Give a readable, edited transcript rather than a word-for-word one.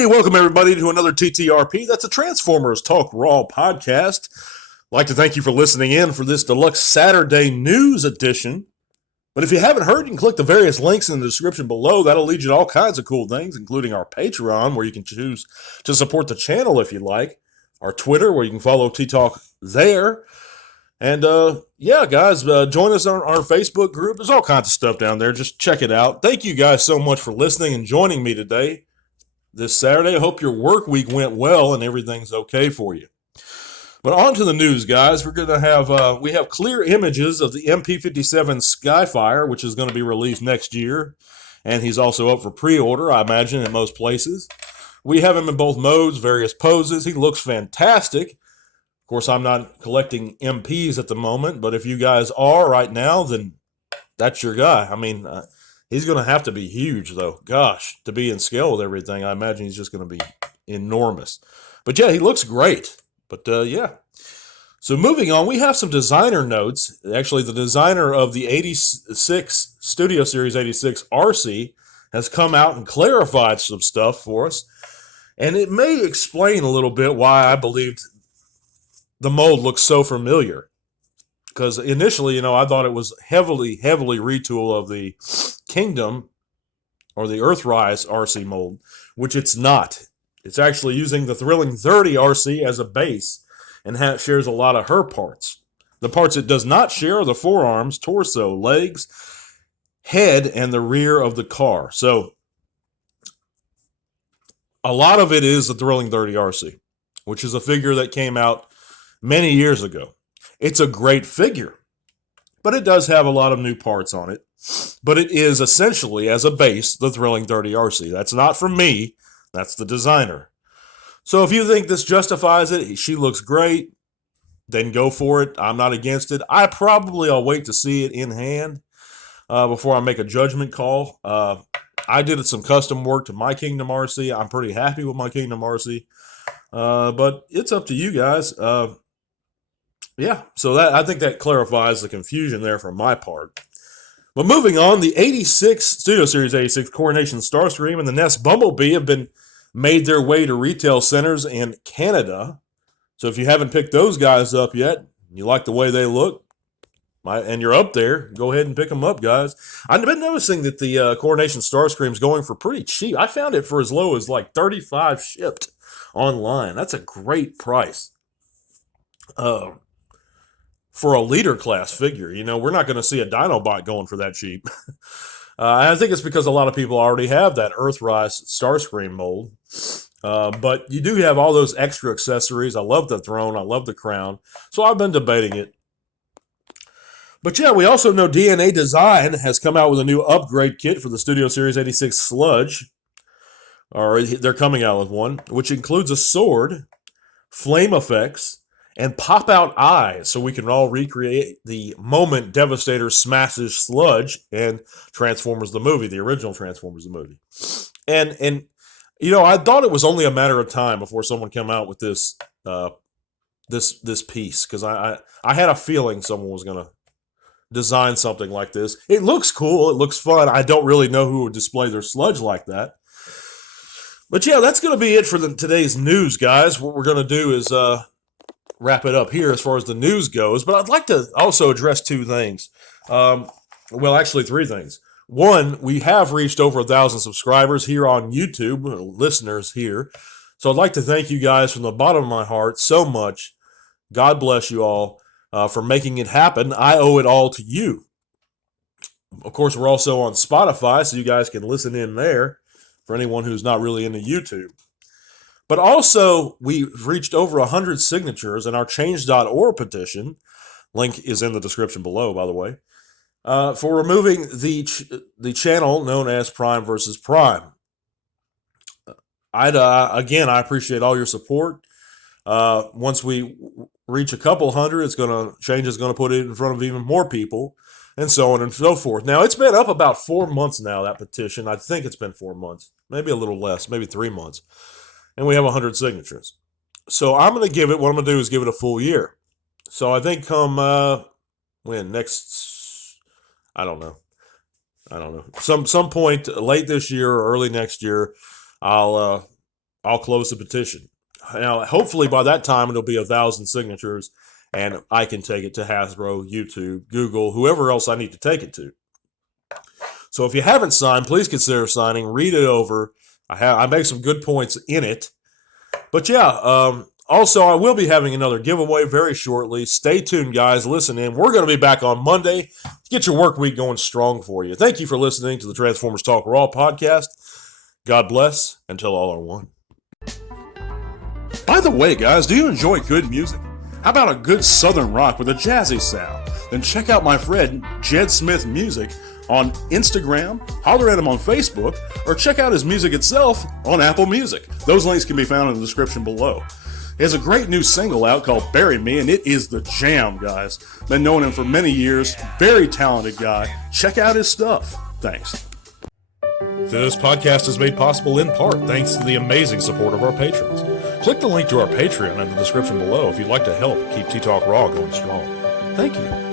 Hey, welcome everybody to another TTRP. That's a Transformers Talk Raw podcast. I'd like to thank you for listening in for this deluxe Saturday news edition. But if you haven't heard, you can click the various links in the description below. That'll lead you to all kinds of cool things, including our Patreon, where you can choose to support the channel if you like. Our Twitter, where you can follow T-Talk there. And, guys, join us on our Facebook group. There's all kinds of stuff down there. Just check it out. Thank you guys so much for listening and joining me today. This Saturday. I hope your work week went well and everything's okay for you. But on to the news, guys. We're going to have, we have clear images of the MP57 Skyfire, which is going to be released next year. And he's also up for pre-order, I imagine, in most places. We have him in both modes, various poses. He looks fantastic. Of course, I'm not collecting MPs at the moment, but if you guys are right now, then that's your guy. I mean, he's going to have to be huge, though. Gosh, to be in scale with everything, I imagine he's just going to be enormous. But yeah, he looks great. But yeah. So moving on, we have some designer notes. Actually, the designer of the 86 Studio Series 86 RC has come out and clarified some stuff for us. And it may explain a little bit why I believed the mold looks so familiar. Because initially, I thought it was heavily retool of the Kingdom or the Earthrise RC mold, which it's not. It's actually using the Thrilling 30 RC as a base and shares a lot of her parts. The parts it does not share are the forearms, torso, legs, head, and the rear of the car. So a lot of it is the Thrilling 30 RC, which is a figure that came out many years ago. It's a great figure, but it does have a lot of new parts on it. But it is essentially, as a base, the Thrilling 30 RC. That's not from me. That's the designer. So if you think this justifies it, she looks great, then go for it. I'm not against it. I'll wait to see it in hand before I make a judgment call. I did some custom work to my Kingdom RC. I'm pretty happy with my Kingdom RC. But it's up to you guys. Yeah, so I think that clarifies the confusion there from my part. But moving on, the 86 Studio Series 86 Coronation Starscream and the Nest Bumblebee have been made their way to retail centers in Canada. So if you haven't picked those guys up yet, you like the way they look, and you're up there, go ahead and pick them up, guys. I've been noticing that the Coronation Starscream is going for pretty cheap. I found it for as low as like $35 shipped online. That's a great price. For a leader class figure, we're not going to see a Dinobot going for that cheap. I think it's because a lot of people already have that Earthrise Starscream mold. But you do have all those extra accessories. I love the throne. I love the crown. So I've been debating it. But yeah, we also know DNA Design has come out with a new upgrade kit for the Studio Series 86 Sludge. Or they're coming out with one, which includes a sword, flame effects, and pop-out eyes, so we can all recreate the moment Devastator smashes Sludge and Transformers the movie, the original Transformers the movie. And I thought it was only a matter of time before someone came out with this this piece, because I had a feeling someone was going to design something like this. It looks cool. It looks fun. I don't really know who would display their Sludge like that. But yeah, that's going to be it for today's news, guys. What we're going to do is wrap it up here as far as the news goes, but I'd like to also address two things. Actually three things. One, we have reached over 1,000 subscribers here on YouTube, listeners here. So I'd like to thank you guys from the bottom of my heart so much. God bless you all for making it happen. I owe it all to you. Of course, we're also on Spotify, so you guys can listen in there for anyone who's not really into YouTube. But also, we've reached over 100 signatures in our change.org petition. Link is in the description below, by the way. For removing the channel known as Prime versus Prime. I appreciate all your support. Once we reach a couple hundred, Change is going to put it in front of even more people, and so on and so forth. Now, it's been up about 4 months now, that petition. I think it's been 4 months, maybe a little less, maybe 3 months. And we have 100 signatures. So what I'm going to do is give it a full year. So I think come, next, I don't know. Some point late this year or early next year, I'll I'll close the petition. Now, hopefully by that time it'll be 1,000 signatures, and I can take it to Hasbro, YouTube, Google, whoever else I need to take it to. So if you haven't signed, please consider signing. Read it over. I make some good points in it. But yeah, also I will be having another giveaway very shortly. Stay tuned, guys. Listen in. We're going to be back on Monday to get your work week going strong for you. Thank you for listening to the Transformers Talk Raw podcast. God bless, until all are one. By the way, guys, do you enjoy good music? How about a good southern rock with a jazzy sound? Then check out my friend Jed Smith Music on Instagram, holler at him on Facebook, or check out his music itself on Apple Music. Those links can be found in the description below. He has a great new single out called Bury Me, and it is the jam, guys. Been knowing him for many years. Very talented guy. Check out his stuff. Thanks. This podcast is made possible in part thanks to the amazing support of our patrons. Click the link to our Patreon in the description below if you'd like to help keep T-Talk Raw going strong. Thank you.